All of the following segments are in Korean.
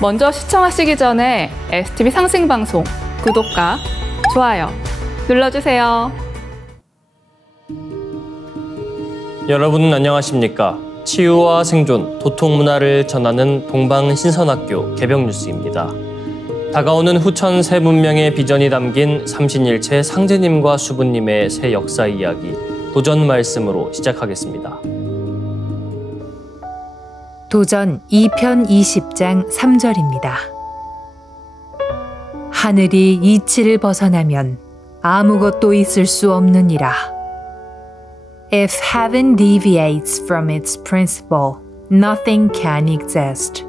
먼저 시청하시기 전에 STV 상승방송 구독과 좋아요 눌러주세요. 여러분 안녕하십니까? 치유와 생존, 도통문화를 전하는 동방신선학교 개벽뉴스입니다. 다가오는 후천 새 문명의 비전이 담긴 삼신일체 상제님과 수부님의 새 역사 이야기, 도전 말씀으로 시작하겠습니다. 도전 2편 20장 3절입니다. 하늘이 이치를 벗어나면 아무것도 있을 수 없느니라. If heaven deviates from its principle, nothing can exist.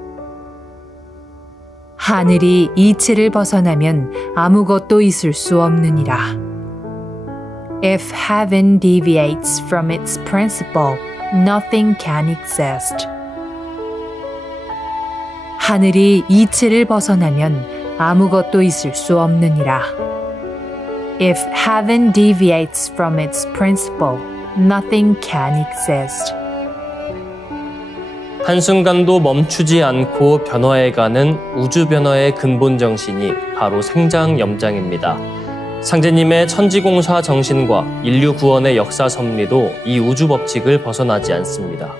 하늘이 이치를 벗어나면 아무것도 있을 수 없느니라. If heaven deviates from its principle, nothing can exist. 하늘이 이치를 벗어나면 아무것도 있을 수 없느니라. If heaven deviates from its principle, nothing can exist. 한순간도 멈추지 않고 변화해가는 우주 변화의 근본 정신이 바로 생장염장입니다. 상제님의 천지공사 정신과 인류 구원의 역사 섭리도 이 우주 법칙을 벗어나지 않습니다.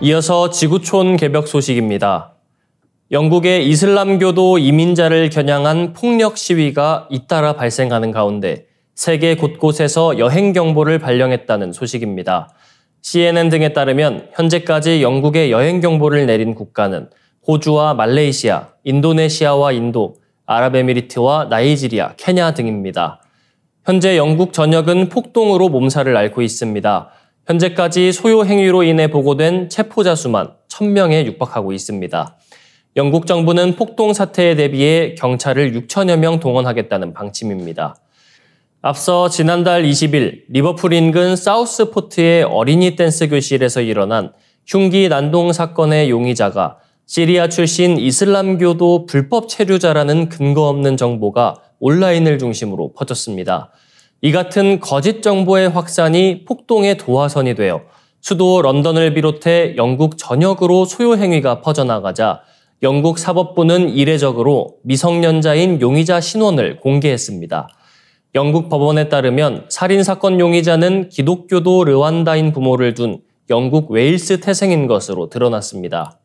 이어서 지구촌 개벽 소식입니다. 영국의 이슬람교도 이민자를 겨냥한 폭력 시위가 잇따라 발생하는 가운데 세계 곳곳에서 여행 경보를 발령했다는 소식입니다. CNN 등에 따르면 현재까지 영국에 여행 경보를 내린 국가는 호주와 말레이시아, 인도네시아와 인도, 아랍에미리트와 나이지리아, 케냐 등입니다. 현재 영국 전역은 폭동으로 몸살을 앓고 있습니다. 현재까지 소요 행위로 인해 보고된 체포자 수만 1,000명에 육박하고 있습니다. 영국 정부는 폭동 사태에 대비해 경찰을 6천여 명 동원하겠다는 방침입니다. 앞서 지난달 20일 리버풀 인근 사우스포트의 어린이 댄스 교실에서 일어난 흉기 난동 사건의 용의자가 시리아 출신 이슬람교도 불법 체류자라는 근거 없는 정보가 온라인을 중심으로 퍼졌습니다. 이 같은 거짓 정보의 확산이 폭동의 도화선이 되어 수도 런던을 비롯해 영국 전역으로 소요 행위가 퍼져나가자 영국 사법부는 이례적으로 미성년자인 용의자 신원을 공개했습니다. 영국 법원에 따르면 살인사건 용의자는 기독교도 르완다인 부모를 둔 영국 웨일스 태생인 것으로 드러났습니다.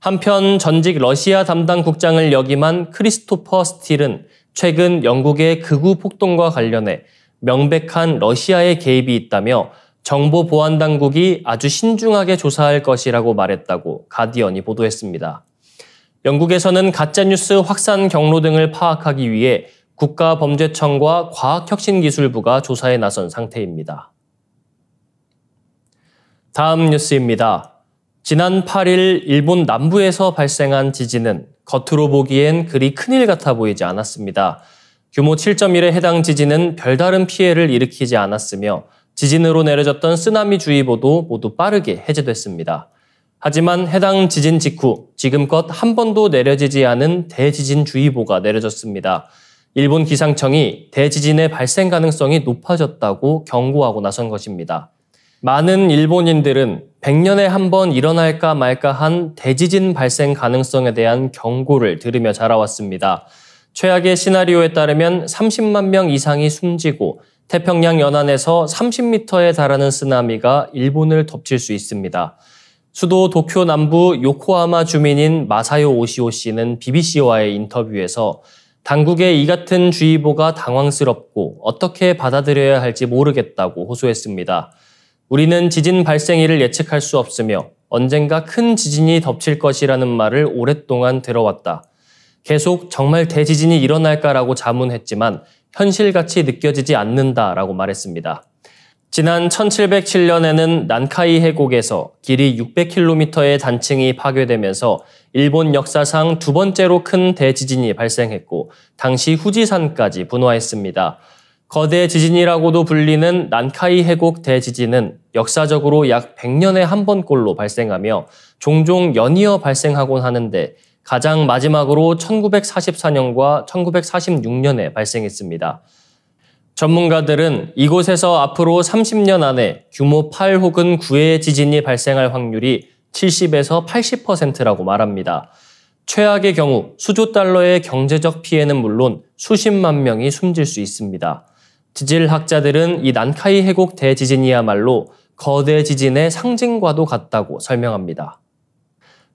한편 전직 러시아 담당 국장을 역임한 크리스토퍼 스틸은 최근 영국의 극우 폭동과 관련해 명백한 러시아의 개입이 있다며 정보보안당국이 아주 신중하게 조사할 것이라고 말했다고 가디언이 보도했습니다. 영국에서는 가짜뉴스 확산 경로 등을 파악하기 위해 국가범죄청과 과학혁신기술부가 조사에 나선 상태입니다. 다음 뉴스입니다. 지난 8일 일본 남부에서 발생한 지진은 겉으로 보기엔 그리 큰일 같아 보이지 않았습니다. 규모 7.1의 해당 지진은 별다른 피해를 일으키지 않았으며 지진으로 내려졌던 쓰나미주의보도 모두 빠르게 해제됐습니다. 하지만 해당 지진 직후 지금껏 한 번도 내려지지 않은 대지진주의보가 내려졌습니다. 일본 기상청이 대지진의 발생 가능성이 높아졌다고 경고하고 나선 것입니다. 많은 일본인들은 100년에 한 번 일어날까 말까 한 대지진 발생 가능성에 대한 경고를 들으며 자라왔습니다. 최악의 시나리오에 따르면 30만 명 이상이 숨지고 태평양 연안에서 30m에 달하는 쓰나미가 일본을 덮칠 수 있습니다. 수도 도쿄 남부 요코하마 주민인 마사요 오시오 씨는 BBC와의 인터뷰에서 당국의 이 같은 주의보가 당황스럽고 어떻게 받아들여야 할지 모르겠다고 호소했습니다. 우리는 지진 발생일을 예측할 수 없으며 언젠가 큰 지진이 덮칠 것이라는 말을 오랫동안 들어왔다. 계속 정말 대지진이 일어날까라고 자문했지만 현실같이 느껴지지 않는다라고 말했습니다. 지난 1707년에는 난카이 해곡에서 길이 600km의 단층이 파괴되면서 일본 역사상 두 번째로 큰 대지진이 발생했고 당시 후지산까지 분화했습니다. 거대 지진이라고도 불리는 난카이 해곡 대지진은 역사적으로 약 100년에 한 번꼴로 발생하며 종종 연이어 발생하곤 하는데 가장 마지막으로 1944년과 1946년에 발생했습니다. 전문가들은 이곳에서 앞으로 30년 안에 규모 8 혹은 9의 지진이 발생할 확률이 70에서 80%라고 말합니다. 최악의 경우 수조 달러의 경제적 피해는 물론 수십만 명이 숨질 수 있습니다. 지질학자들은 이 난카이 해곡 대지진이야말로 거대 지진의 상징과도 같다고 설명합니다.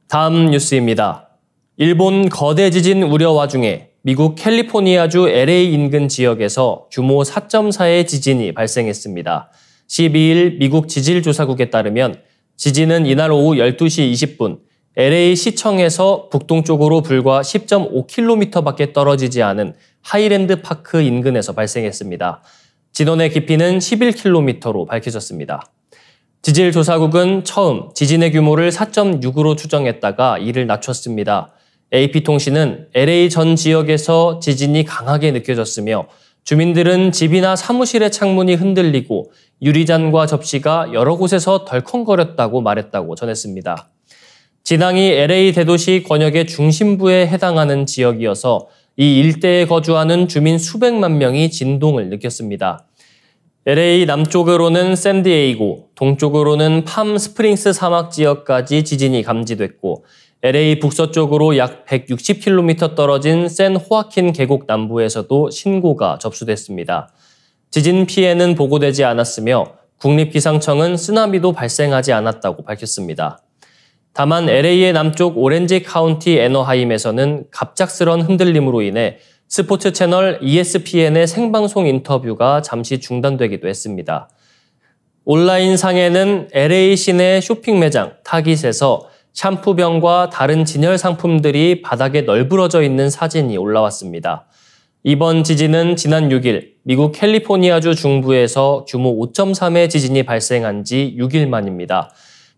다음 뉴스입니다. 일본 거대 지진 우려 와중에 미국 캘리포니아주 LA 인근 지역에서 규모 4.4의 지진이 발생했습니다. 12일 미국 지질조사국에 따르면 지진은 이날 오후 12시 20분 LA 시청에서 북동쪽으로 불과 10.5km밖에 떨어지지 않은 하이랜드 파크 인근에서 발생했습니다. 진원의 깊이는 11km로 밝혀졌습니다. 지질조사국은 처음 지진의 규모를 4.6으로 추정했다가 이를 낮췄습니다. AP통신은 LA 전 지역에서 지진이 강하게 느껴졌으며 주민들은 집이나 사무실의 창문이 흔들리고 유리잔과 접시가 여러 곳에서 덜컹거렸다고 말했다고 전했습니다. 진앙이 LA 대도시 권역의 중심부에 해당하는 지역이어서 이 일대에 거주하는 주민 수백만 명이 진동을 느꼈습니다. LA 남쪽으로는 샌디에이고, 동쪽으로는 팜 스프링스 사막 지역까지 지진이 감지됐고 LA 북서쪽으로 약 160km 떨어진 샌 호아킨 계곡 남부에서도 신고가 접수됐습니다. 지진 피해는 보고되지 않았으며 국립기상청은 쓰나미도 발생하지 않았다고 밝혔습니다. 다만 LA의 남쪽 오렌지 카운티 애너하임에서는 갑작스런 흔들림으로 인해 스포츠 채널 ESPN의 생방송 인터뷰가 잠시 중단되기도 했습니다. 온라인상에는 LA 시내 쇼핑 매장 타깃에서 샴푸병과 다른 진열 상품들이 바닥에 널브러져 있는 사진이 올라왔습니다. 이번 지진은 지난 6일 미국 캘리포니아주 중부에서 규모 5.3의 지진이 발생한 지 6일 만입니다.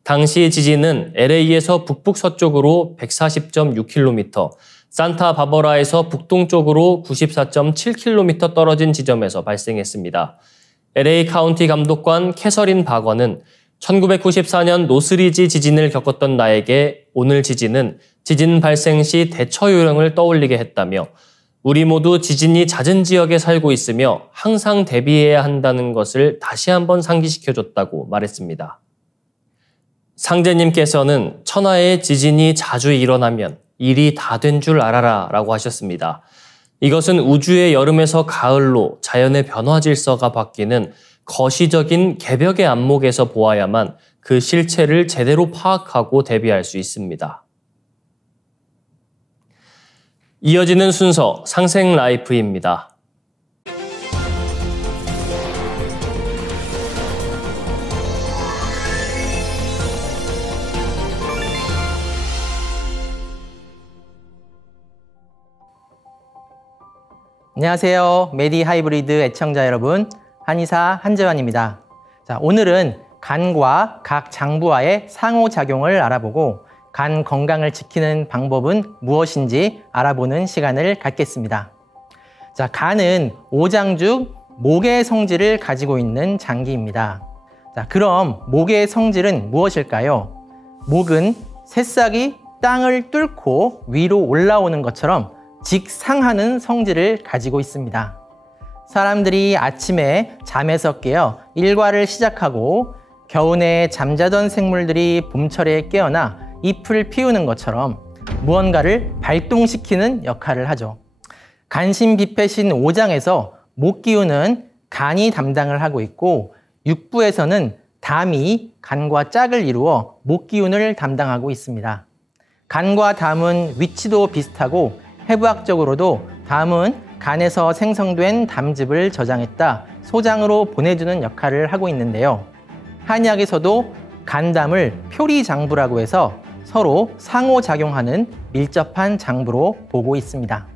당시 지진은 LA에서 북북서쪽으로 140.6km, 산타바버라에서 북동쪽으로 94.7km 떨어진 지점에서 발생했습니다. LA 카운티 감독관 캐서린 바거는 1994년 노스리지 지진을 겪었던 나에게 오늘 지진은 지진 발생 시 대처 요령을 떠올리게 했다며 우리 모두 지진이 잦은 지역에 살고 있으며 항상 대비해야 한다는 것을 다시 한번 상기시켜줬다고 말했습니다. 상제님께서는 천하에 지진이 자주 일어나면 일이 다 된 줄 알아라 라고 하셨습니다. 이것은 우주의 여름에서 가을로 자연의 변화 질서가 바뀌는 거시적인 개벽의 안목에서 보아야만 그 실체를 제대로 파악하고 대비할 수 있습니다. 이어지는 순서 상생 라이프입니다. 안녕하세요. 메디 하이브리드 애청자 여러분, 한의사 한재환입니다. 자, 오늘은 간과 각 장부와의 상호작용을 알아보고 간 건강을 지키는 방법은 무엇인지 알아보는 시간을 갖겠습니다. 자, 간은 오장 중 목의 성질을 가지고 있는 장기입니다. 자, 그럼 목의 성질은 무엇일까요? 목은 새싹이 땅을 뚫고 위로 올라오는 것처럼 직상하는 성질을 가지고 있습니다. 사람들이 아침에 잠에서 깨어 일과를 시작하고 겨우내 잠자던 생물들이 봄철에 깨어나 잎을 피우는 것처럼 무언가를 발동시키는 역할을 하죠. 간신비패신 오장에서 목 기운은 간이 담당을 하고 있고 육부에서는 담이 간과 짝을 이루어 목 기운을 담당하고 있습니다. 간과 담은 위치도 비슷하고 해부학적으로도 담은 간에서 생성된 담즙을 저장했다 소장으로 보내주는 역할을 하고 있는데요. 한의학에서도 간담을 표리장부라고 해서 서로 상호작용하는 밀접한 장부로 보고 있습니다.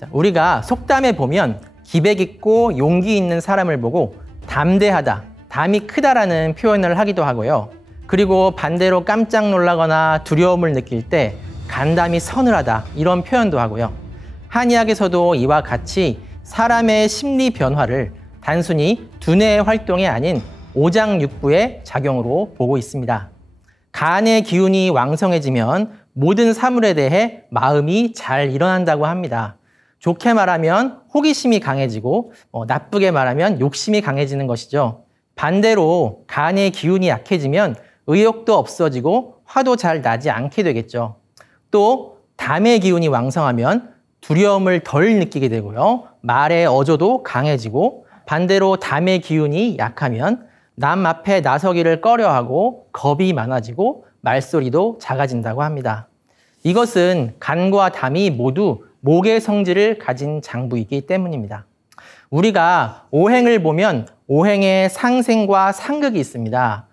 자, 우리가 속담에 보면 기백 있고 용기 있는 사람을 보고 담대하다, 담이 크다라는 표현을 하기도 하고요. 그리고 반대로 깜짝 놀라거나 두려움을 느낄 때 간담이 서늘하다 이런 표현도 하고요. 한의학에서도 이와 같이 사람의 심리 변화를 단순히 두뇌의 활동이 아닌 오장육부의 작용으로 보고 있습니다. 간의 기운이 왕성해지면 모든 사물에 대해 마음이 잘 일어난다고 합니다. 좋게 말하면 호기심이 강해지고 나쁘게 말하면 욕심이 강해지는 것이죠. 반대로 간의 기운이 약해지면 의욕도 없어지고 화도 잘 나지 않게 되겠죠. 또 담의 기운이 왕성하면 두려움을 덜 느끼게 되고요. 말의 어조도 강해지고 반대로 담의 기운이 약하면 남 앞에 나서기를 꺼려하고 겁이 많아지고 말소리도 작아진다고 합니다. 이것은 간과 담이 모두 목의 성질을 가진 장부이기 때문입니다. 우리가 오행을 보면 오행의 상생과 상극이 있습니다.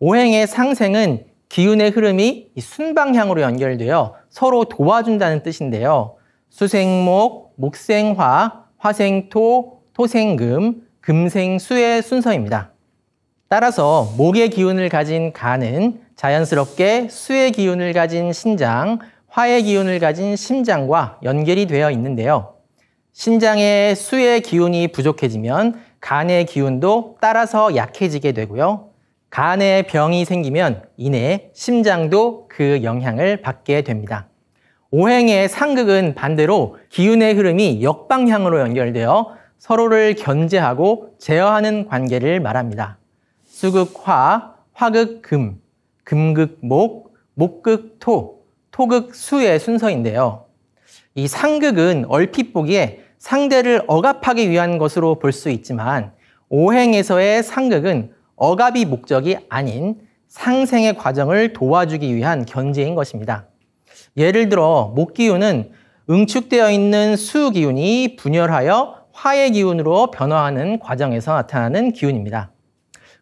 오행의 상생은 기운의 흐름이 순방향으로 연결되어 서로 도와준다는 뜻인데요. 수생목, 목생화, 화생토, 토생금, 금생수의 순서입니다. 따라서 목의 기운을 가진 간은 자연스럽게 수의 기운을 가진 신장, 화의 기운을 가진 심장과 연결이 되어 있는데요. 신장의 수의 기운이 부족해지면 간의 기운도 따라서 약해지게 되고요. 간에 병이 생기면 이내 심장도 그 영향을 받게 됩니다. 오행의 상극은 반대로 기운의 흐름이 역방향으로 연결되어 서로를 견제하고 제어하는 관계를 말합니다. 수극화, 화극금, 금극목, 목극토, 토극수의 순서인데요. 이 상극은 얼핏 보기에 상대를 억압하기 위한 것으로 볼 수 있지만 오행에서의 상극은 억압이 목적이 아닌 상생의 과정을 도와주기 위한 견제인 것입니다. 예를 들어 목기운은 응축되어 있는 수기운이 분열하여 화의 기운으로 변화하는 과정에서 나타나는 기운입니다.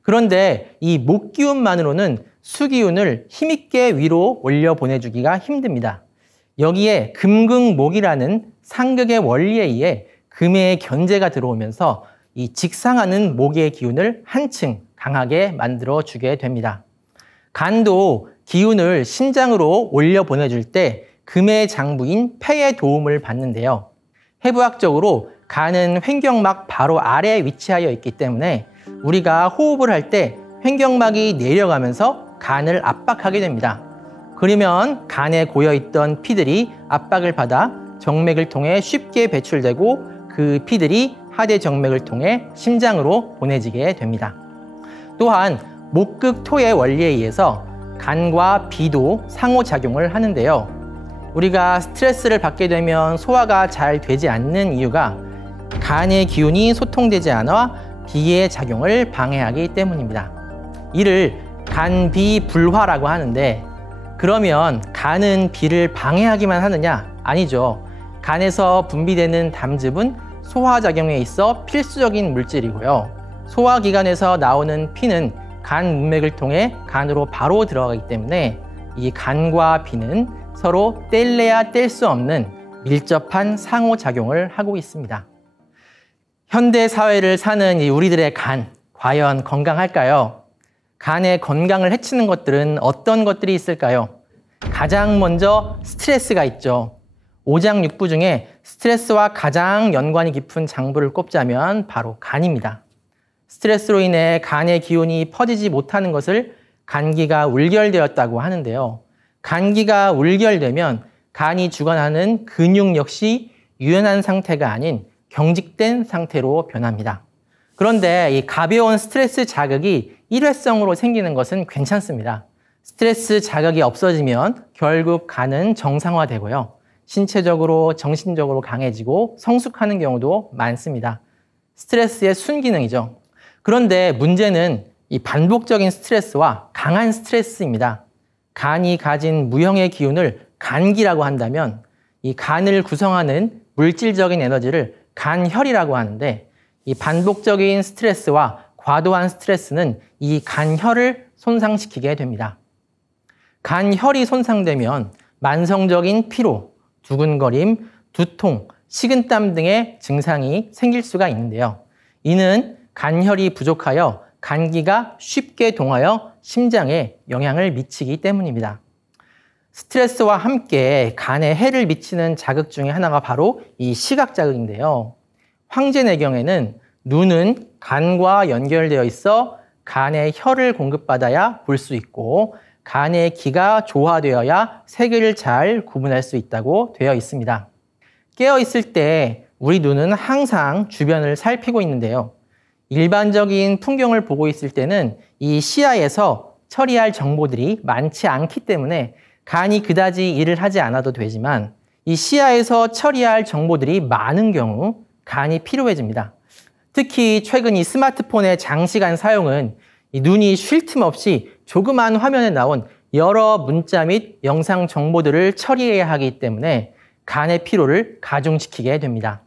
그런데 이 목기운만으로는 수기운을 힘있게 위로 올려 보내주기가 힘듭니다. 여기에 금극목이라는 상극의 원리에 의해 금의 견제가 들어오면서 이 직상하는 목의 기운을 한층 강하게 만들어주게 됩니다. 간도 기운을 신장으로 올려 보내줄 때 금의 장부인 폐의 도움을 받는데요. 해부학적으로 간은 횡격막 바로 아래에 위치하여 있기 때문에 우리가 호흡을 할 때 횡격막이 내려가면서 간을 압박하게 됩니다. 그러면 간에 고여있던 피들이 압박을 받아 정맥을 통해 쉽게 배출되고 그 피들이 하대 정맥을 통해 심장으로 보내지게 됩니다. 또한 목극토의 원리에 의해서 간과 비도 상호작용을 하는데요. 우리가 스트레스를 받게 되면 소화가 잘 되지 않는 이유가 간의 기운이 소통되지 않아 비의 작용을 방해하기 때문입니다. 이를 간비불화라고 하는데 그러면 간은 비를 방해하기만 하느냐? 아니죠. 간에서 분비되는 담즙은 소화작용에 있어 필수적인 물질이고요. 소화기관에서 나오는 피는 간 문맥을 통해 간으로 바로 들어가기 때문에 이 간과 비는 서로 뗄래야 뗄 수 없는 밀접한 상호작용을 하고 있습니다. 현대 사회를 사는 우리들의 간, 과연 건강할까요? 간의 건강을 해치는 것들은 어떤 것들이 있을까요? 가장 먼저 스트레스가 있죠. 오장육부 중에 스트레스와 가장 연관이 깊은 장부를 꼽자면 바로 간입니다. 스트레스로 인해 간의 기운이 퍼지지 못하는 것을 간기가 울결되었다고 하는데요. 간기가 울결되면 간이 주관하는 근육 역시 유연한 상태가 아닌 경직된 상태로 변합니다. 그런데 이 가벼운 스트레스 자극이 일회성으로 생기는 것은 괜찮습니다. 스트레스 자극이 없어지면 결국 간은 정상화되고요. 신체적으로, 정신적으로 강해지고 성숙하는 경우도 많습니다. 스트레스의 순기능이죠. 그런데 문제는 이 반복적인 스트레스와 강한 스트레스입니다. 간이 가진 무형의 기운을 간기라고 한다면 이 간을 구성하는 물질적인 에너지를 간혈이라고 하는데 이 반복적인 스트레스와 과도한 스트레스는 이 간혈을 손상시키게 됩니다. 간혈이 손상되면 만성적인 피로, 두근거림, 두통, 식은땀 등의 증상이 생길 수가 있는데요. 이는 간혈이 부족하여 간기가 쉽게 동하여 심장에 영향을 미치기 때문입니다. 스트레스와 함께 간에 해를 미치는 자극 중에 하나가 바로 이 시각 자극인데요. 황제내경에는 눈은 간과 연결되어 있어 간에 혈을 공급받아야 볼 수 있고 간의 기가 조화되어야 색을 잘 구분할 수 있다고 되어 있습니다. 깨어있을 때 우리 눈은 항상 주변을 살피고 있는데요. 일반적인 풍경을 보고 있을 때는 이 시야에서 처리할 정보들이 많지 않기 때문에 간이 그다지 일을 하지 않아도 되지만 이 시야에서 처리할 정보들이 많은 경우 간이 피로해집니다. 특히 최근 이 스마트폰의 장시간 사용은 이 눈이 쉴 틈 없이 조그만 화면에 나온 여러 문자 및 영상 정보들을 처리해야 하기 때문에 간의 피로를 가중시키게 됩니다.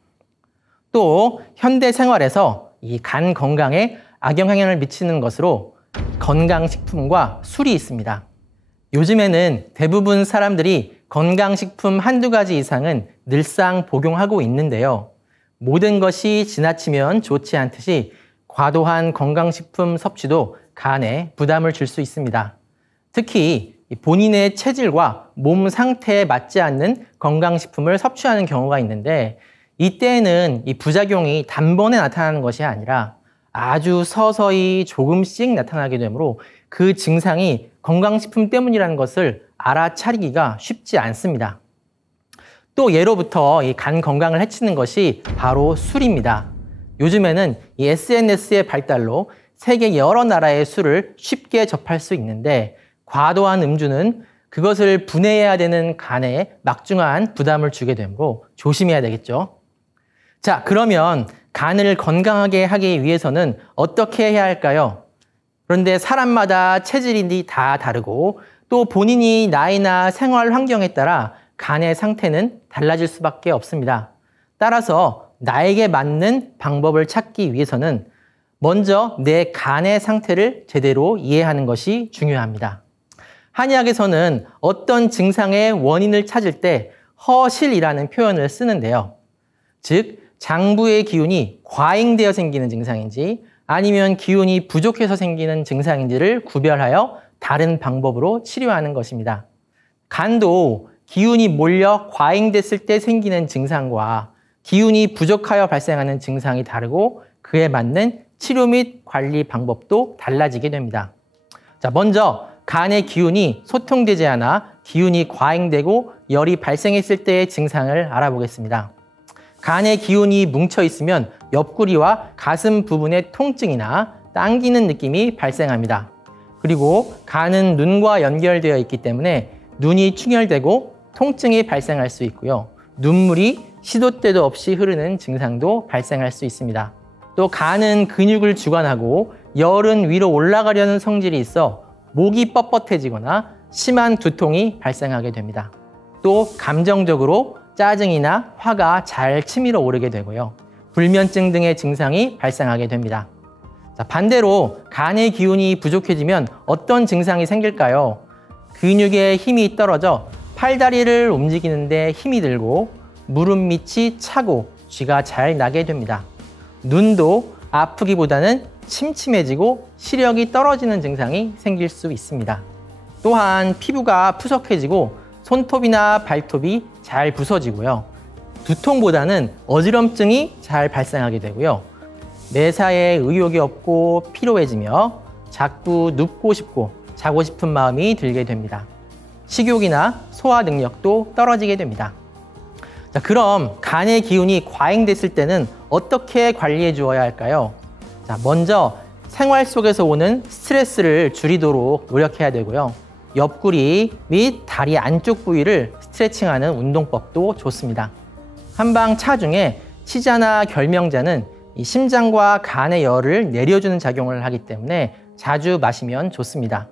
또 현대 생활에서 이 간 건강에 악영향을 미치는 것으로 건강식품과 술이 있습니다. 요즘에는 대부분 사람들이 건강식품 한두 가지 이상은 늘상 복용하고 있는데요. 모든 것이 지나치면 좋지 않듯이 과도한 건강식품 섭취도 간에 부담을 줄 수 있습니다. 특히 본인의 체질과 몸 상태에 맞지 않는 건강식품을 섭취하는 경우가 있는데 이때에는 이 부작용이 단번에 나타나는 것이 아니라 아주 서서히 조금씩 나타나게 되므로 그 증상이 건강식품 때문이라는 것을 알아차리기가 쉽지 않습니다. 또 예로부터 이 간 건강을 해치는 것이 바로 술입니다. 요즘에는 이 SNS의 발달로 세계 여러 나라의 술을 쉽게 접할 수 있는데 과도한 음주는 그것을 분해해야 되는 간에 막중한 부담을 주게 되므로 조심해야 되겠죠. 자, 그러면 간을 건강하게 하기 위해서는 어떻게 해야 할까요? 그런데 사람마다 체질이 다 다르고 또 본인이 나이나 생활 환경에 따라 간의 상태는 달라질 수밖에 없습니다. 따라서 나에게 맞는 방법을 찾기 위해서는 먼저 내 간의 상태를 제대로 이해하는 것이 중요합니다. 한의학에서는 어떤 증상의 원인을 찾을 때 허실이라는 표현을 쓰는데요. 즉, 장부의 기운이 과잉되어 생기는 증상인지 아니면 기운이 부족해서 생기는 증상인지를 구별하여 다른 방법으로 치료하는 것입니다. 간도 기운이 몰려 과잉됐을 때 생기는 증상과 기운이 부족하여 발생하는 증상이 다르고 그에 맞는 치료 및 관리 방법도 달라지게 됩니다. 자, 먼저 간의 기운이 소통되지 않아 기운이 과잉되고 열이 발생했을 때의 증상을 알아보겠습니다. 간의 기운이 뭉쳐 있으면 옆구리와 가슴 부분의 통증이나 당기는 느낌이 발생합니다. 그리고 간은 눈과 연결되어 있기 때문에 눈이 충혈되고 통증이 발생할 수 있고요. 눈물이 시도 때도 없이 흐르는 증상도 발생할 수 있습니다. 또 간은 근육을 주관하고 열은 위로 올라가려는 성질이 있어 목이 뻣뻣해지거나 심한 두통이 발생하게 됩니다. 또 감정적으로 짜증이나 화가 잘 치밀어 오르게 되고요. 불면증 등의 증상이 발생하게 됩니다. 자, 반대로 간의 기운이 부족해지면 어떤 증상이 생길까요? 근육의 힘이 떨어져 팔다리를 움직이는데 힘이 들고 무릎 밑이 차고 쥐가 잘 나게 됩니다. 눈도 아프기보다는 침침해지고 시력이 떨어지는 증상이 생길 수 있습니다. 또한 피부가 푸석해지고 손톱이나 발톱이 잘 부서지고요. 두통보다는 어지럼증이 잘 발생하게 되고요. 매사에 의욕이 없고 피로해지며 자꾸 눕고 싶고 자고 싶은 마음이 들게 됩니다. 식욕이나 소화 능력도 떨어지게 됩니다. 자, 그럼 간의 기운이 과잉됐을 때는 어떻게 관리해 주어야 할까요? 자, 먼저 생활 속에서 오는 스트레스를 줄이도록 노력해야 되고요. 옆구리 및 다리 안쪽 부위를 스트레칭하는 운동법도 좋습니다. 한방 차 중에 치자나 결명자는 이 심장과 간의 열을 내려주는 작용을 하기 때문에 자주 마시면 좋습니다.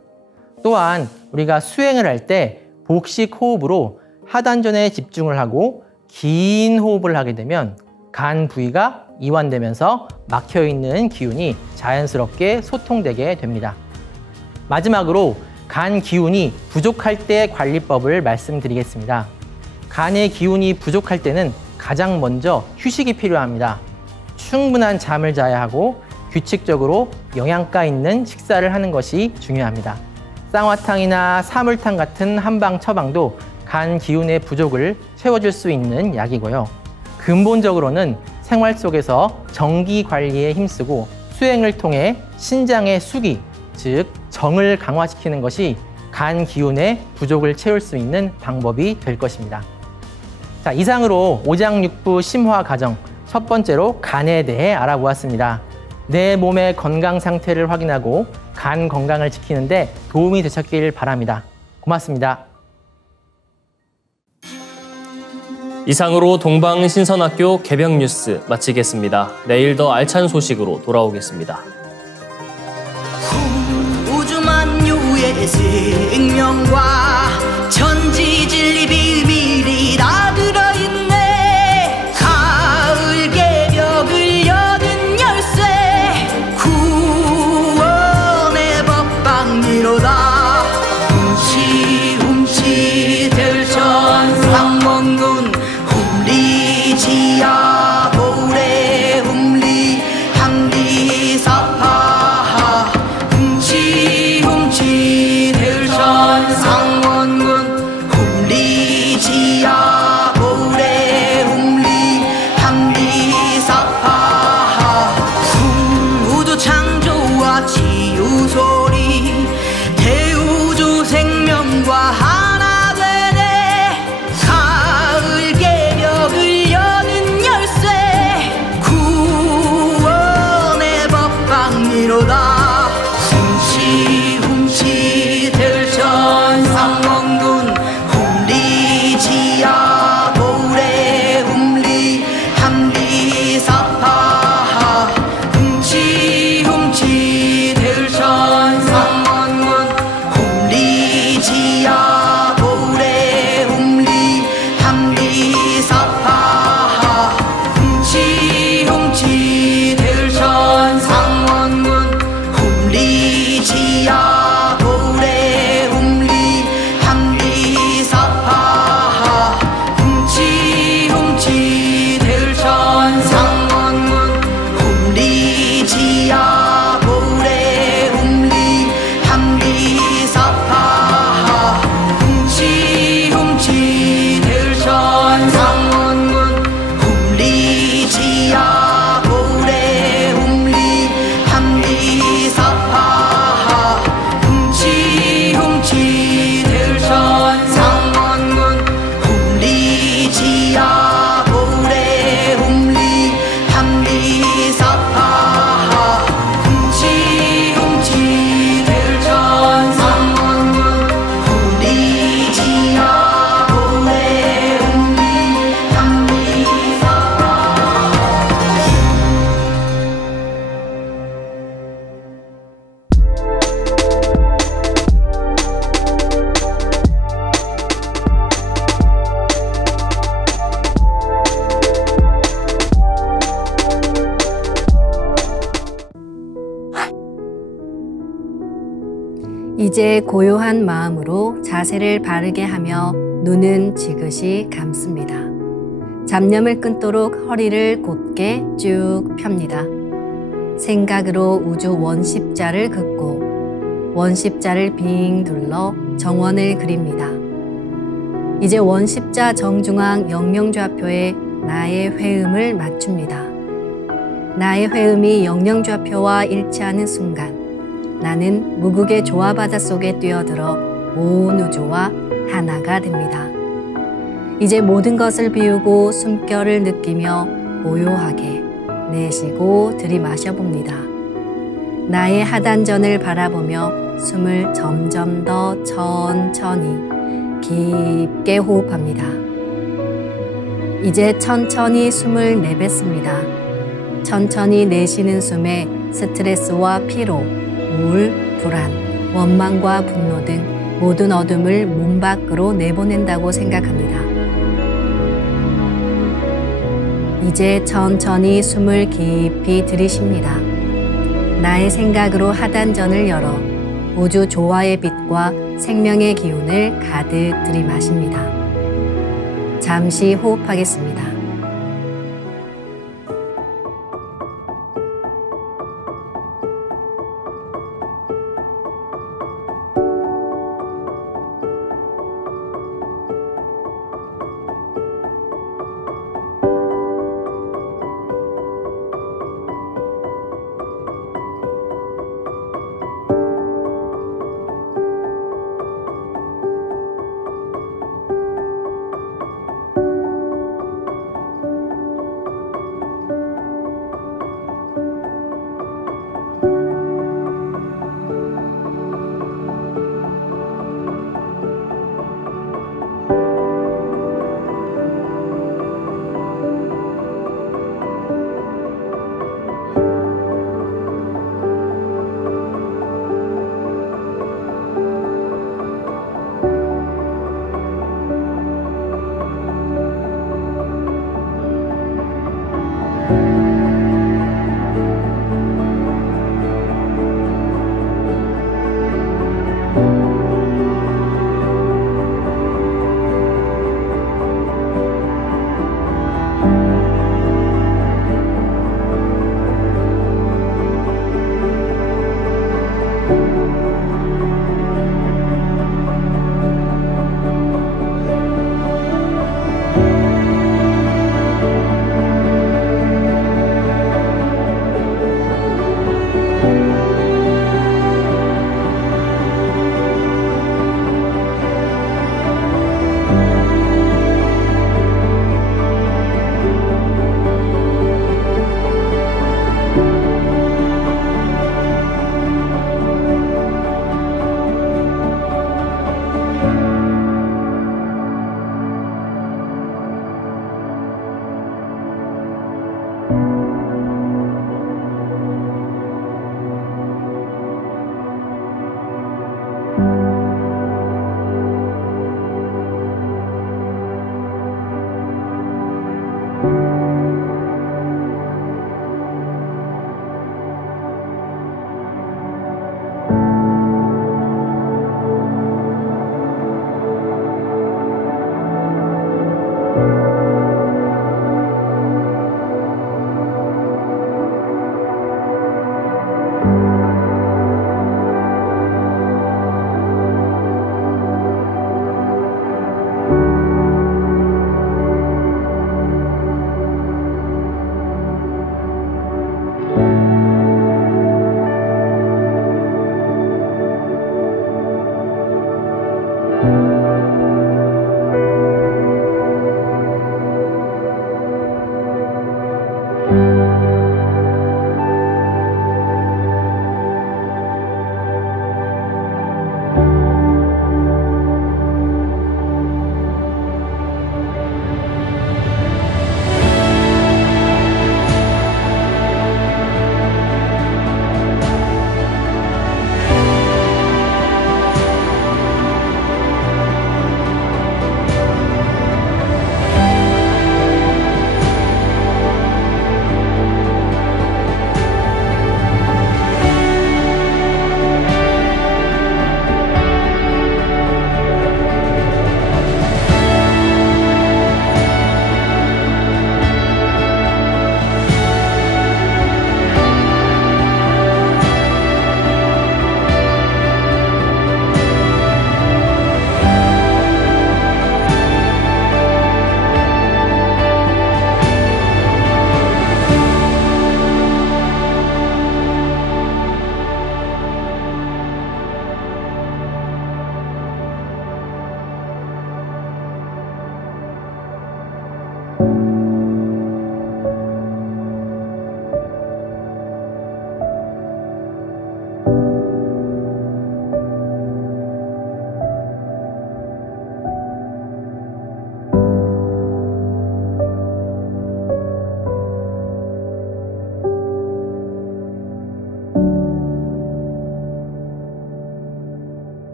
또한 우리가 수행을 할 때 복식 호흡으로 하단전에 집중을 하고 긴 호흡을 하게 되면 간 부위가 이완되면서 막혀있는 기운이 자연스럽게 소통되게 됩니다. 마지막으로 간 기운이 부족할 때 관리법을 말씀드리겠습니다. 간의 기운이 부족할 때는 가장 먼저 휴식이 필요합니다. 충분한 잠을 자야 하고 규칙적으로 영양가 있는 식사를 하는 것이 중요합니다. 쌍화탕이나 사물탕 같은 한방 처방도 간 기운의 부족을 채워줄 수 있는 약이고요. 근본적으로는 생활 속에서 정기 관리에 힘쓰고 수행을 통해 신장의 수기, 즉 정을 강화시키는 것이 간 기운의 부족을 채울 수 있는 방법이 될 것입니다. 자, 이상으로 오장육부 심화 과정 첫 번째로 간에 대해 알아보았습니다. 내 몸의 건강 상태를 확인하고 간 건강을 지키는데 도움이 되셨길 바랍니다. 고맙습니다. 이상으로 동방신선학교 개병 뉴스 마치겠습니다. 내일 더 알찬 소식으로 돌아오겠습니다. 우주만유의 생명과 천지진리 비밀이 다 들어있네. 가을 개벽을 여는 열쇠 구원의 법방미로다. 훔치 들천 상원군 훔리지야 보래 훔리 항리사파 훔치 들천 상원군 훔리지야 보래 훔리 항리사파 우주 창조와 치유 소리 대우주 생명과 하나 되네. 가을 개벽을 여는 열쇠 구원의 법방미로다. 훔치 들천 상원군 훔리지야 보래 훔리 항리사파 훔치 들천 상원군 훔리지야 보래 훔리 항리사파 훔치 들천 상원군 훔리지야 보래 훔리 항리사파 훔치 들천 상원군 훔리지야 보래 훔리 항리사파 훔치 들천 상원군 훔리지야 보래 훔리 항리사파 훔치 들천 상원군 훔리지야 보래 훔리 항리사파 훔치 들천 상원군 훔리지야 보래 훔리 이제 고요한 마음으로 자세를 바르게 하며 눈은 지그시 감습니다. 잡념을 끊도록 허리를 곧게 쭉 펴니다. 생각으로 우주 원십자를 긋고 원십자를 빙 둘러 정원을 그립니다. 이제 원십자 정중앙 영영좌표에 나의 회음을 맞춥니다. 나의 회음이 영영좌표와 일치하는 순간 나는 무국의 조화바다 속에 뛰어들어 온 우주와 하나가 됩니다. 이제 모든 것을 비우고 숨결을 느끼며 고요하게 내쉬고 들이마셔 봅니다. 나의 하단전을 바라보며 숨을 점점 더 천천히 깊게 호흡합니다. 이제 천천히 숨을 내뱉습니다. 천천히 내쉬는 숨에 스트레스와 피로, 우울, 불안, 원망과 분노 등 모든 어둠을 몸 밖으로 내보낸다고 생각합니다. 이제 천천히 숨을 깊이 들이쉽니다. 나의 생각으로 하단전을 열어 우주 조화의 빛과 생명의 기운을 가득 들이마십니다. 잠시 호흡하겠습니다.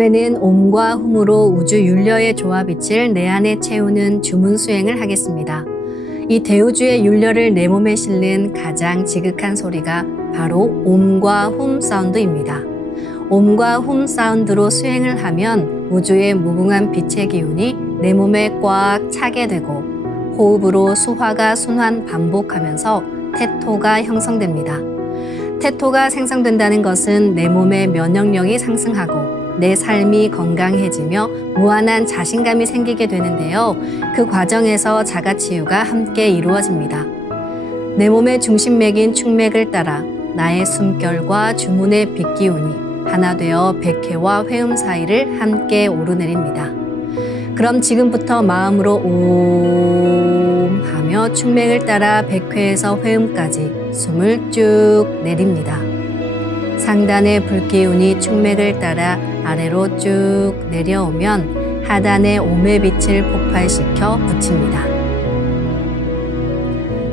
다음에는 옴과 훔으로 우주 율려의 조화빛을 내 안에 채우는 주문 수행을 하겠습니다. 이 대우주의 율려를 내 몸에 실는 가장 지극한 소리가 바로 옴과 훔 사운드입니다. 옴과 훔 사운드로 수행을 하면 우주의 무궁한 빛의 기운이 내 몸에 꽉 차게 되고 호흡으로 수화가 순환 반복하면서 태토가 형성됩니다. 태토가 생성된다는 것은 내 몸의 면역력이 상승하고 내 삶이 건강해지며 무한한 자신감이 생기게 되는데요. 그 과정에서 자가치유가 함께 이루어집니다. 내 몸의 중심맥인 축맥을 따라 나의 숨결과 주문의 빛기운이 하나 되어 백회와 회음 사이를 함께 오르내립니다. 그럼 지금부터 마음으로 옴 하며 축맥을 따라 백회에서 회음까지 숨을 쭉 내립니다. 상단의 불기운이 축맥을 따라 아래로 쭉 내려오면 하단의 옴의 빛을 폭발시켜 붙입니다.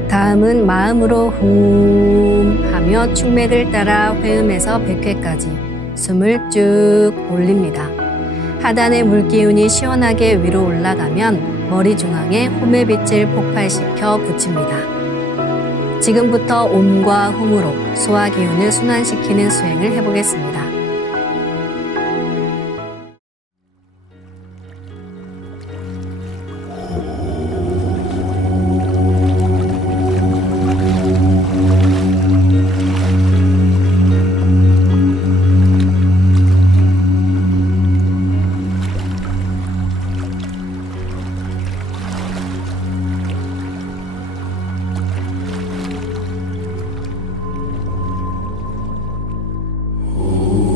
다음은 마음으로 훔 하며 축맥을 따라 회음에서 백회까지 숨을 쭉 올립니다. 하단의 물기운이 시원하게 위로 올라가면 머리 중앙에 홈의 빛을 폭발시켜 붙입니다. 지금부터 옴과 훔으로 소화 기운을 순환시키는 수행을 해보겠습니다. 오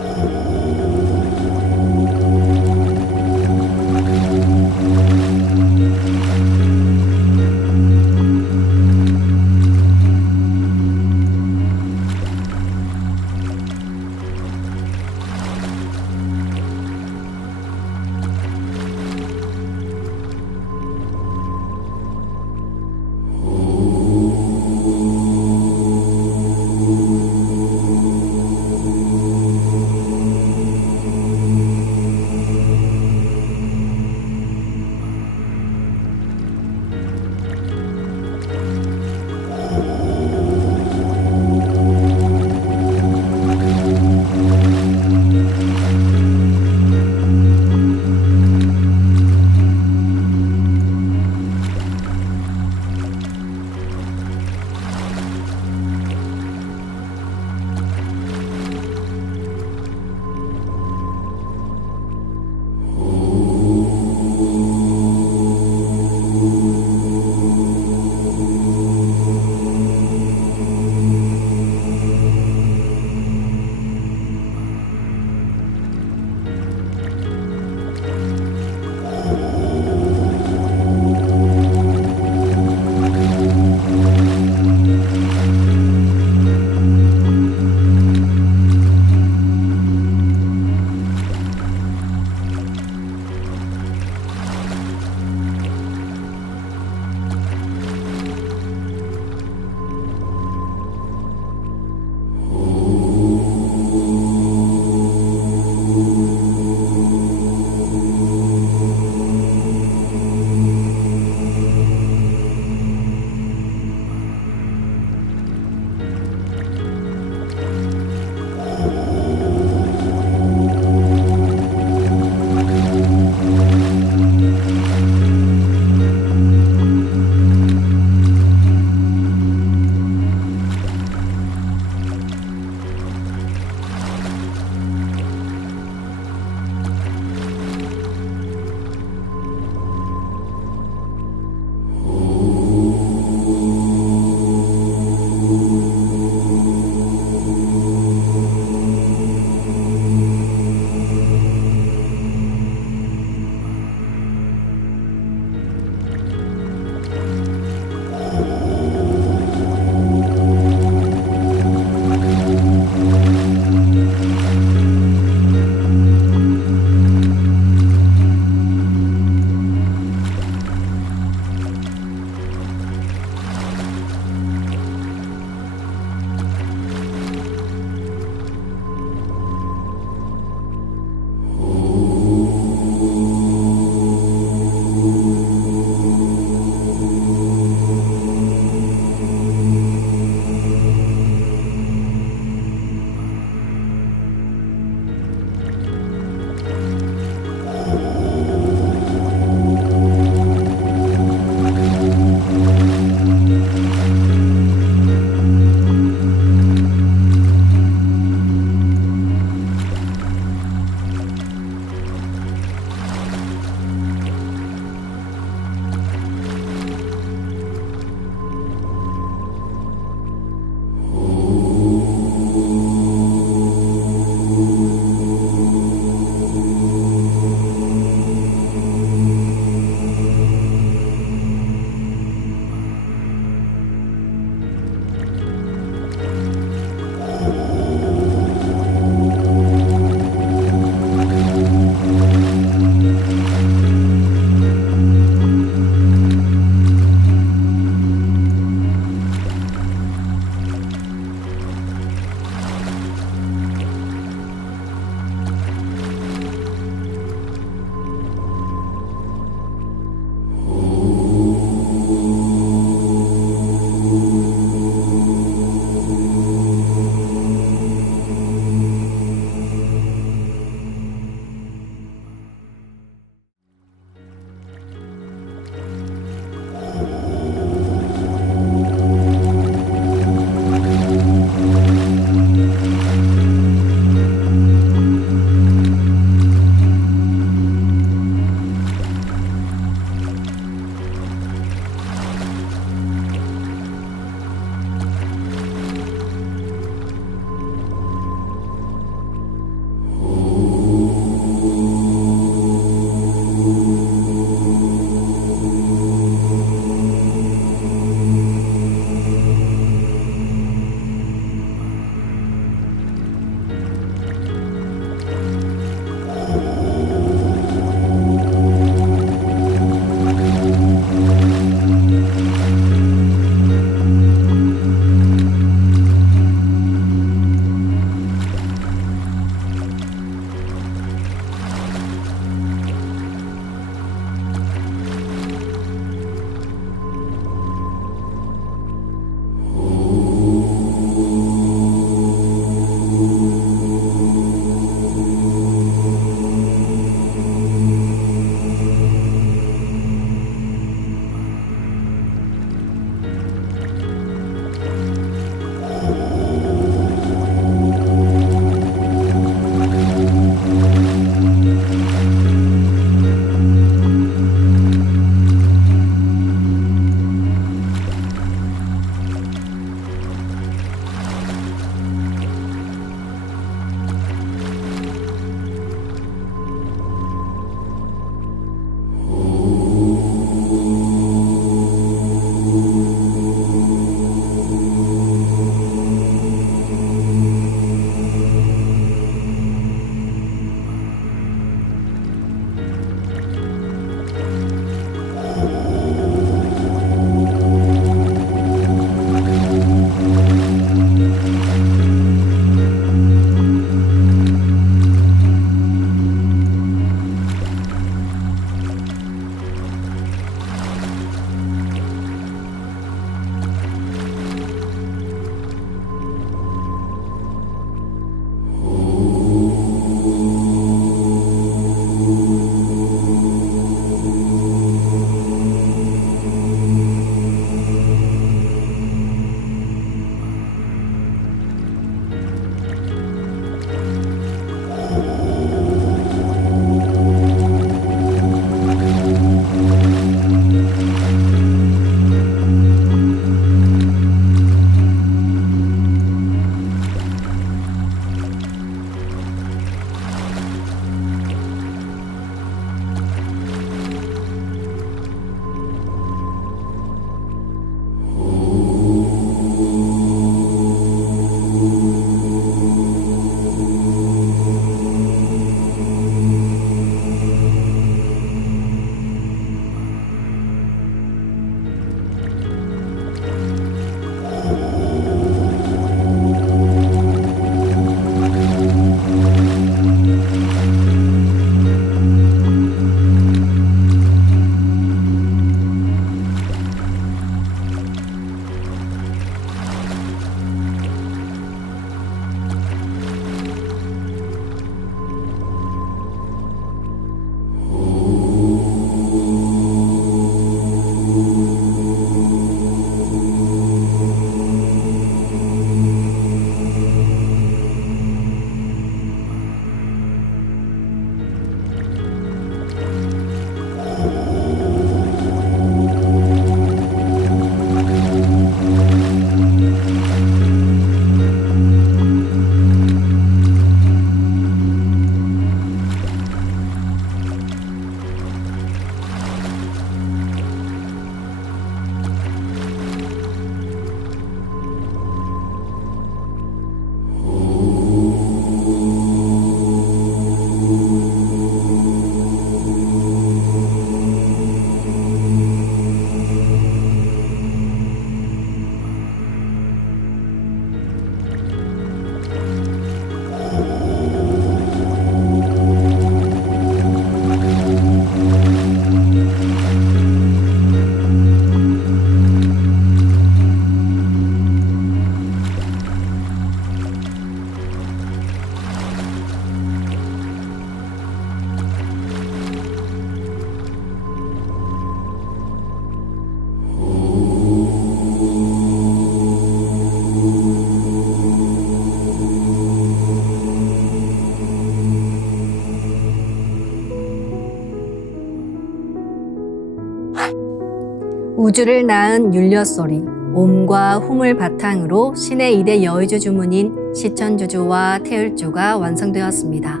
우주를 낳은 율려소리, 옴과 hum을 바탕으로 신의 2대 여의주 주문인 시천주주와 태율주가 완성되었습니다.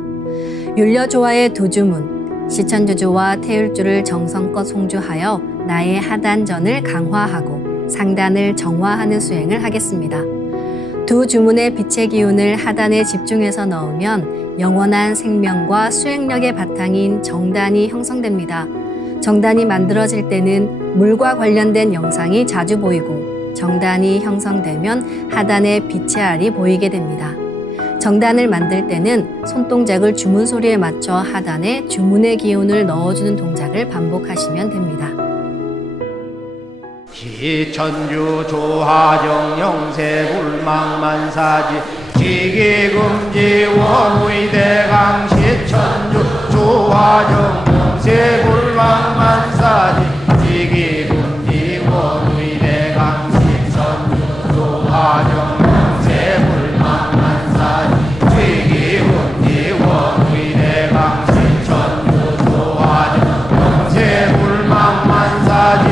율려조화의 두 주문, 시천주주와 태율주를 정성껏 송주하여 나의 하단전을 강화하고 상단을 정화하는 수행을 하겠습니다. 두 주문의 빛의 기운을 하단에 집중해서 넣으면 영원한 생명과 수행력의 바탕인 정단이 형성됩니다. 정단이 만들어질 때는 물과 관련된 영상이 자주 보이고 정단이 형성되면 하단에 빛의 알이 보이게 됩니다. 정단을 만들 때는 손동작을 주문 소리에 맞춰 하단에 주문의 기운을 넣어주는 동작을 반복하시면 됩니다. 시천주 조화정 영세불망만사지 지기금지 원의대강 시천주 조화정 영세불망만사지 지기금지 원의대강 시천주 조화정 영세불망만사지 지기금지 원의대강 시천주 조화정 영세불망만사지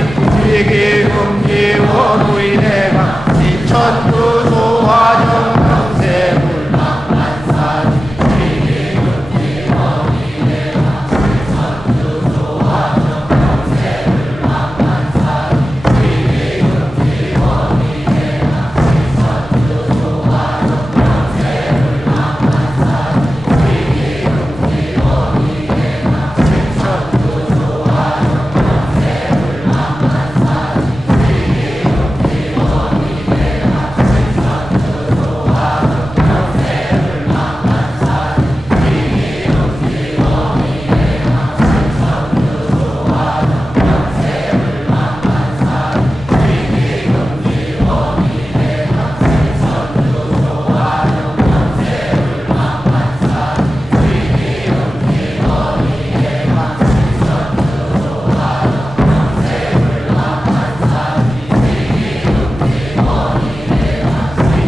지기금지 원의대강 시천주 조화정 영세불망만사지 지기금지 원의대강 시천주 조화정 영세불망만사지 지기금지 원의대강 시천주 조화정 영세불망만사지 지기금지 원의대강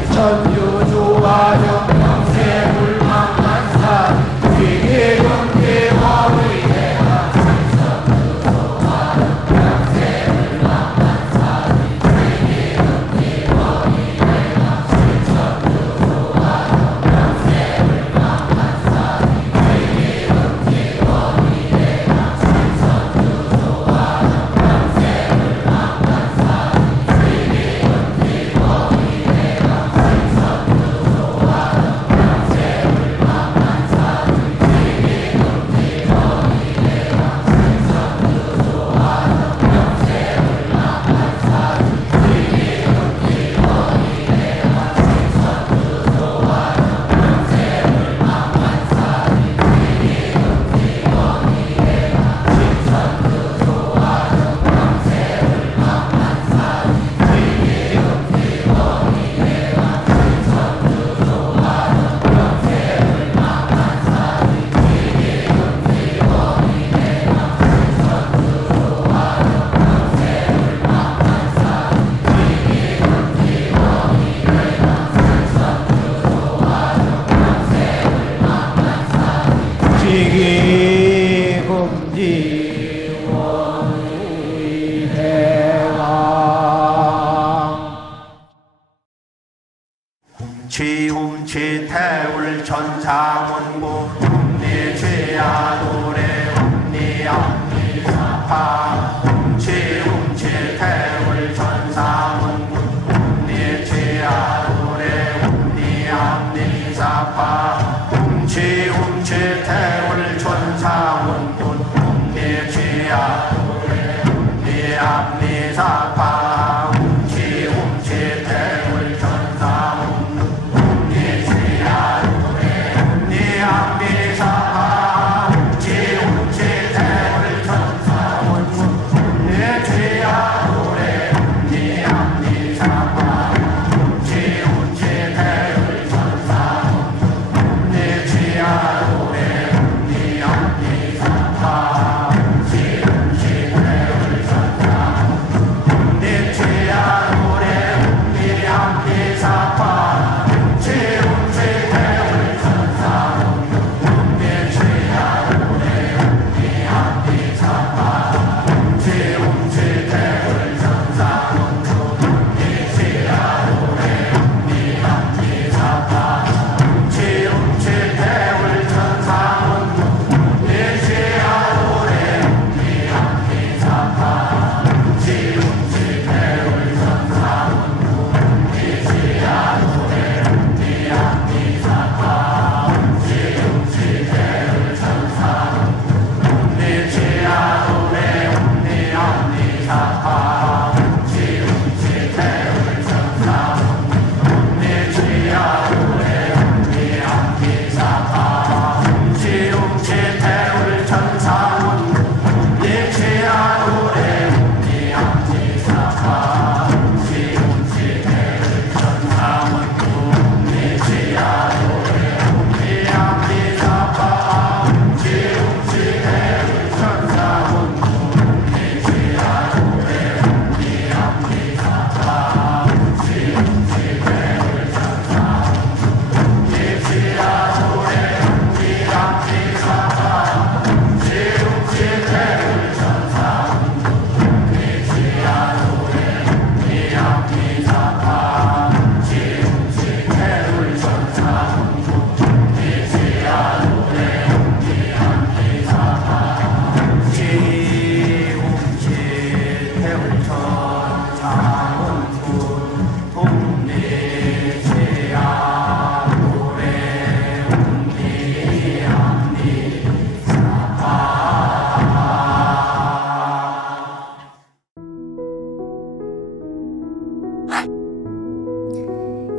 시천주 조화정 훔치 태울 천상원고 훔니 죄야 노래 훔니 암니 사파 훔치 태울 천상원고 훔니 죄야 노래 훔니 암니 사파 훔치 태울 천상원고 훔니 죄야 노래 훔니 암니 사파 훔치 태울 천상원고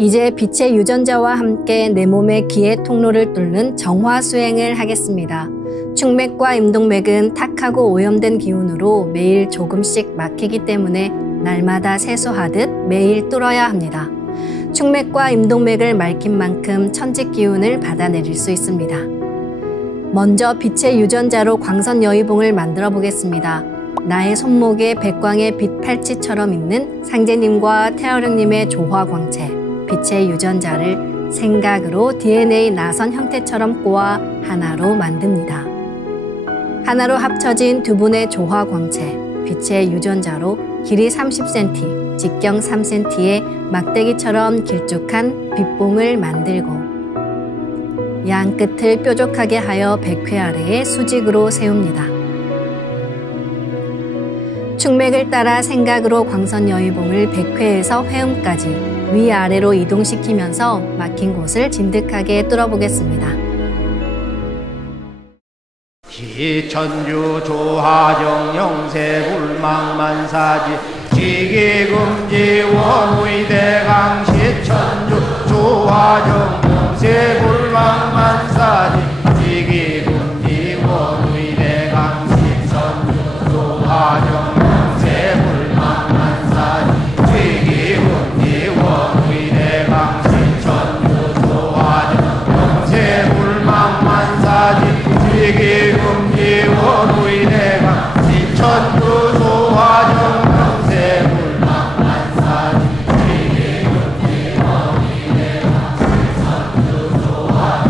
이제 빛의 유전자와 함께 내 몸의 기의 통로를 뚫는 정화 수행을 하겠습니다. 축맥과 임동맥은 탁하고 오염된 기운으로 매일 조금씩 막히기 때문에 날마다 세수하듯 매일 뚫어야 합니다. 축맥과 임동맥을 맑힌 만큼 천직 기운을 받아내릴 수 있습니다. 먼저 빛의 유전자로 광선 여의봉을 만들어 보겠습니다. 나의 손목에 백광의 빛 팔찌처럼 있는 상제님과 태어령님의 조화광채, 빛의 유전자를 생각으로 DNA 나선 형태처럼 꼬아 하나로 만듭니다. 하나로 합쳐진 두 분의 조화광채, 빛의 유전자로 길이 30cm, 직경 3cm의 막대기처럼 길쭉한 빛봉을 만들고 양 끝을 뾰족하게 하여 백회 아래에 수직으로 세웁니다. 축맥을 따라 생각으로 광선 여의봉을 백회에서 회음까지 위아래로 이동시키면서 막힌 곳을 진득하게 뚫어보겠습니다. 기천주 조하정 영세불망만사지 지기금지 원의대강 시천주 조하정 영세불망만사지 지기금지 원의대강 시천주 조하정 영세불망만사지 지기금지 원의대강 시천주 조하정 영세불망만사지 지기금지 원의대강 시천주 조하정 영세불망만사지 지기금지 원의대강 시천주 조하정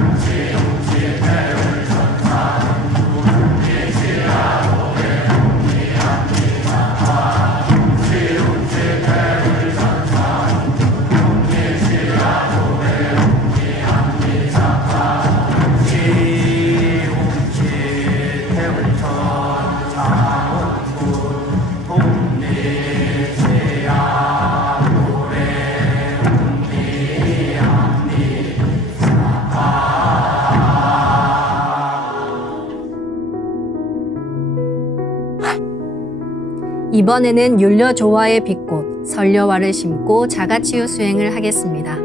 이번에는 율려조화의 빛꽃 설려화를 심고 자가치유 수행을 하겠습니다.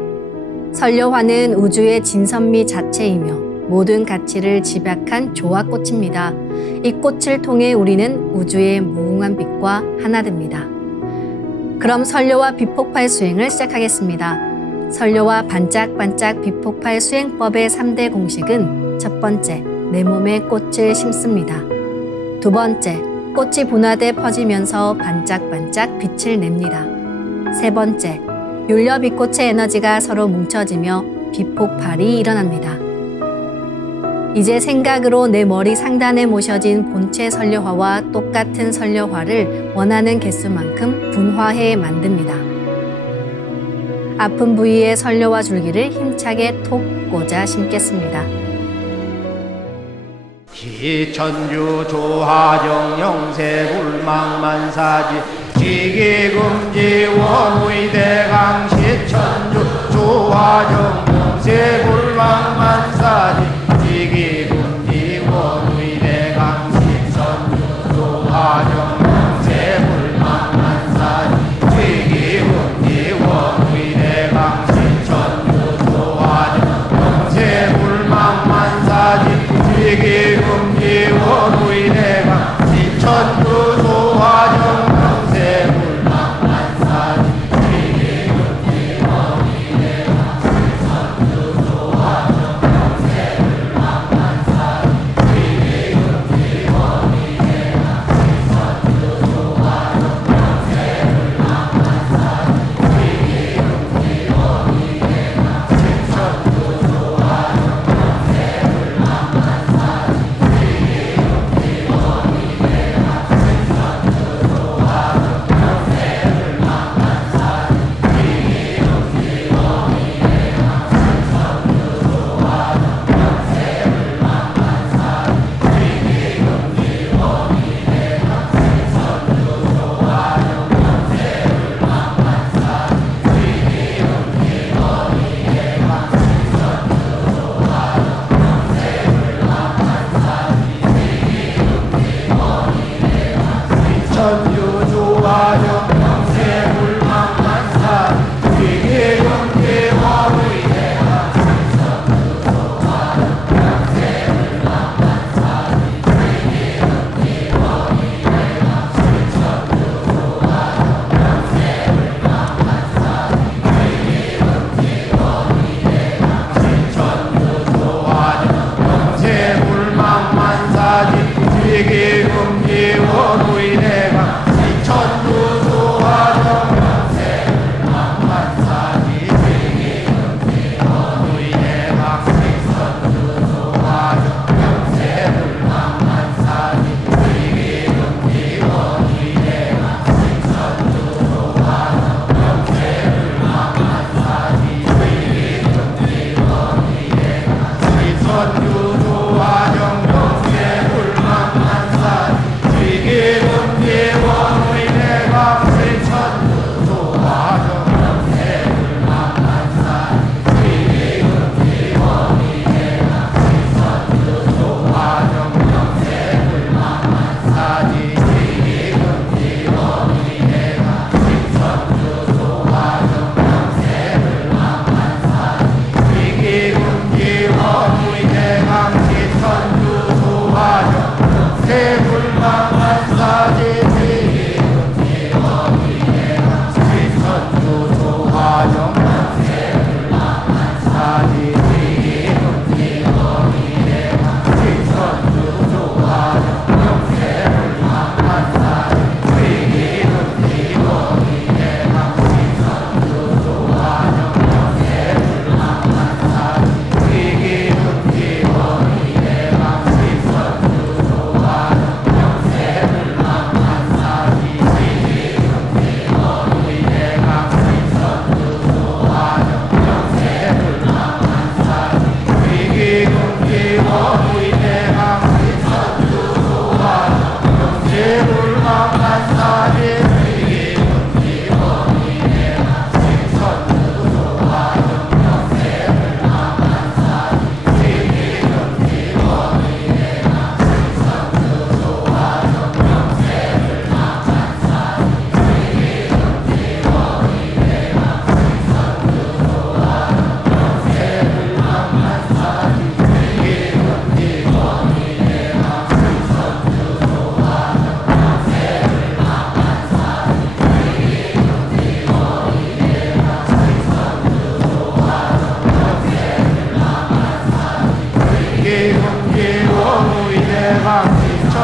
설려화는 우주의 진선미 자체이며 모든 가치를 집약한 조화꽃입니다. 이 꽃을 통해 우리는 우주의 무궁한 빛과 하나 됩니다. 그럼 설려화 빛폭발 수행을 시작하겠습니다. 설려화 반짝반짝 빛폭발 수행법의 3대 공식은 첫 번째, 내 몸에 꽃을 심습니다. 두 번째, 꽃이 분화돼 퍼지면서 반짝반짝 빛을 냅니다. 세 번째, 율려 빛꽃의 에너지가 서로 뭉쳐지며 빛폭발이 일어납니다. 이제 생각으로 내 머리 상단에 모셔진 본체 설려화와 똑같은 설려화를 원하는 개수만큼 분화해 만듭니다. 아픈 부위에 설려화 줄기를 힘차게 톡 꽂아 심겠습니다. 기천주 조하정 영세불망만사지 지기금지 원의대강 시천주 조하정 영세불망만사지 지기금지 원의대강 시천주 조하정 영세불망만사지 지기금지 원의대강 시천주 조하정 영세불망만사지 지기금지 원의대강 시천주 조하정 영세불망만사지 지기금지 원의대강 시천주 조하정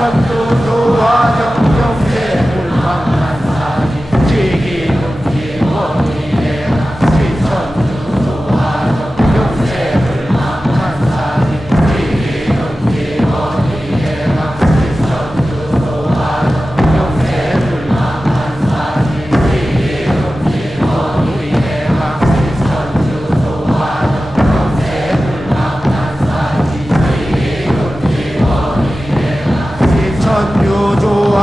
시천두 조화 정정세 불망만사지 지기문지 원위대강 시천두 조화 정정세 불망만사지 지기문지 원위대강 시천두 조화 정정세 불망만사지 지기문지 원위대강 시천두 조화 정정세 불망만사지 지기문지 원위대강 시천유 조화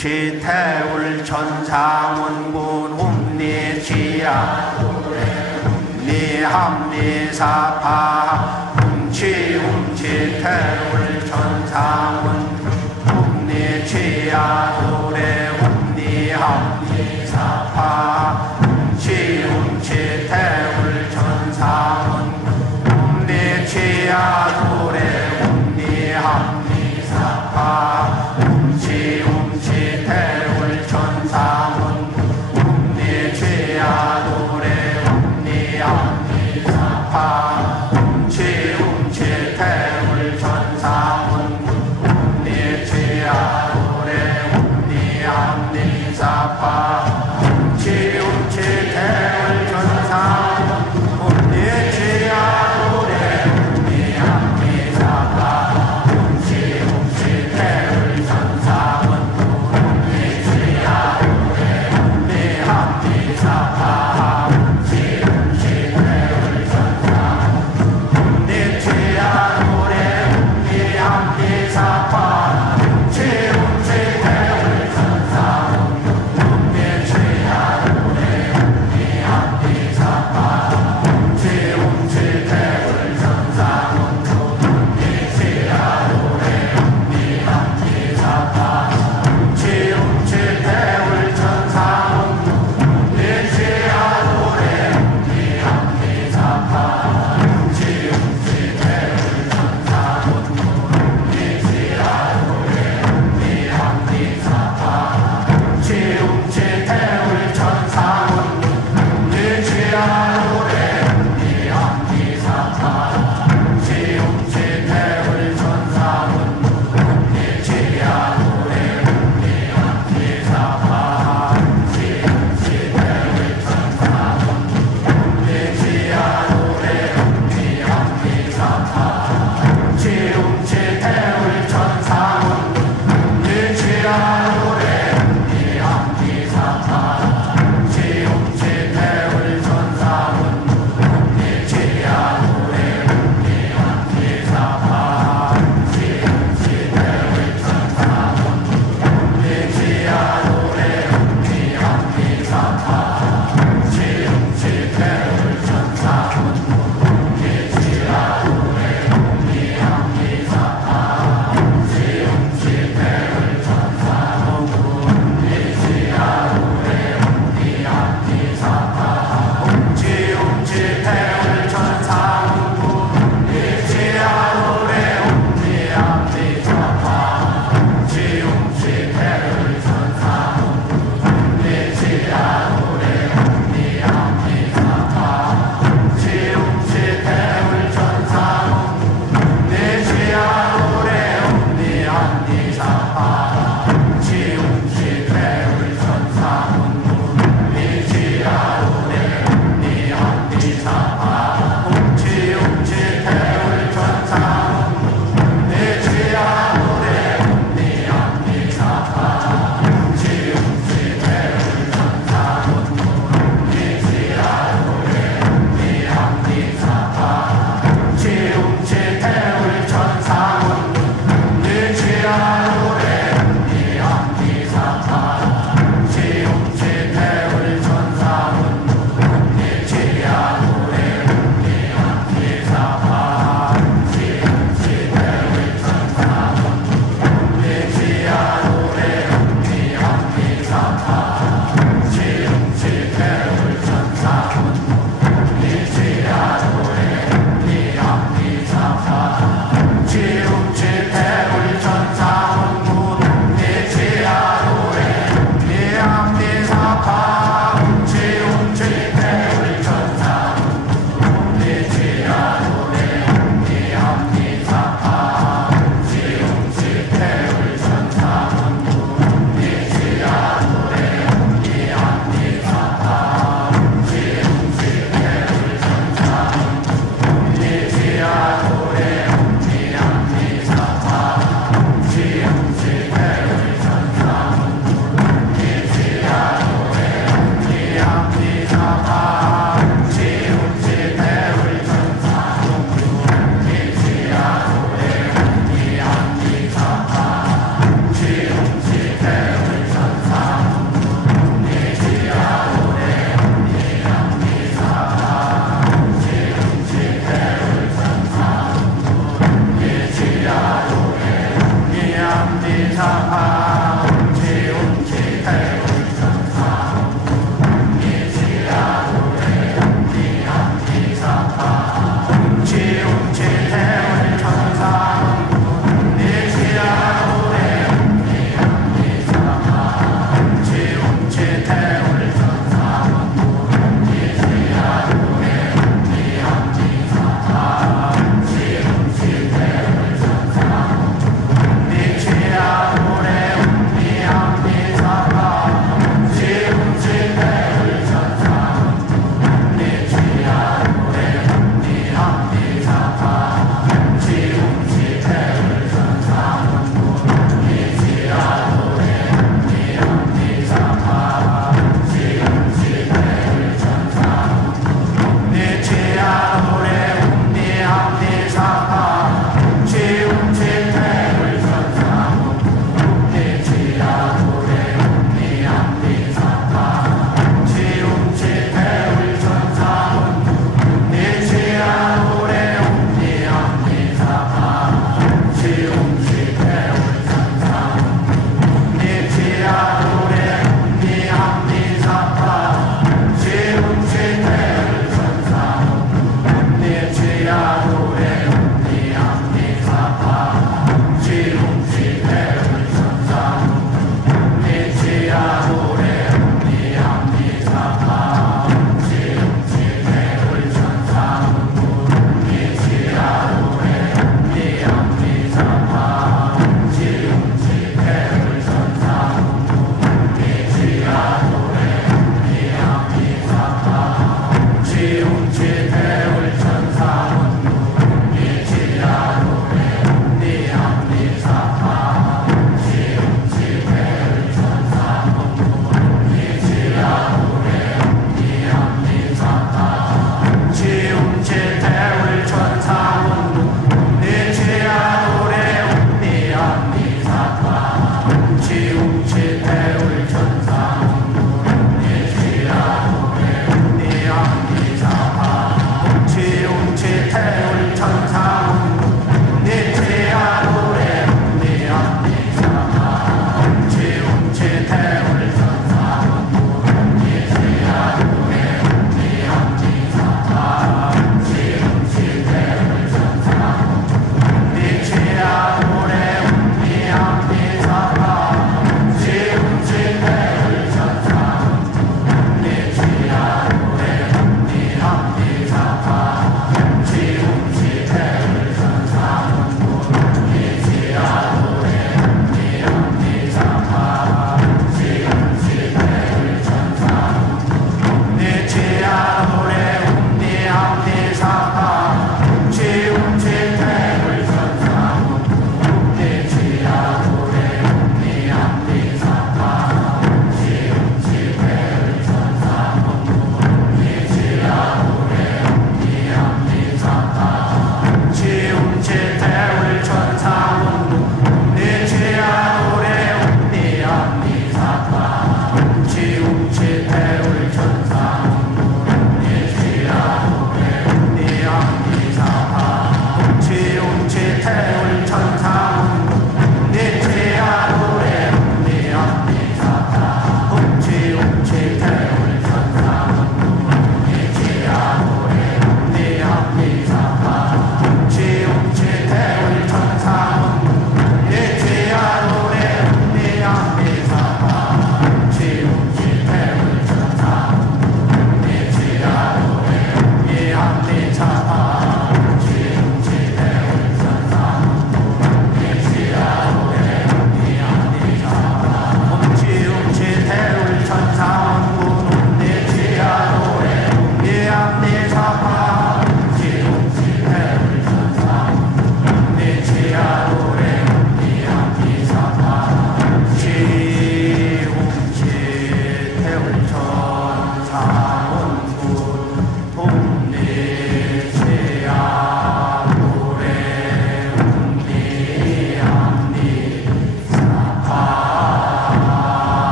훔치 태울 천상원군 훔리치야 훔리 함리 사파 훔치 태울 천상원군 훔리치야 도래 훔리 함리 사파 훔치 태울 천상원군 훔리치야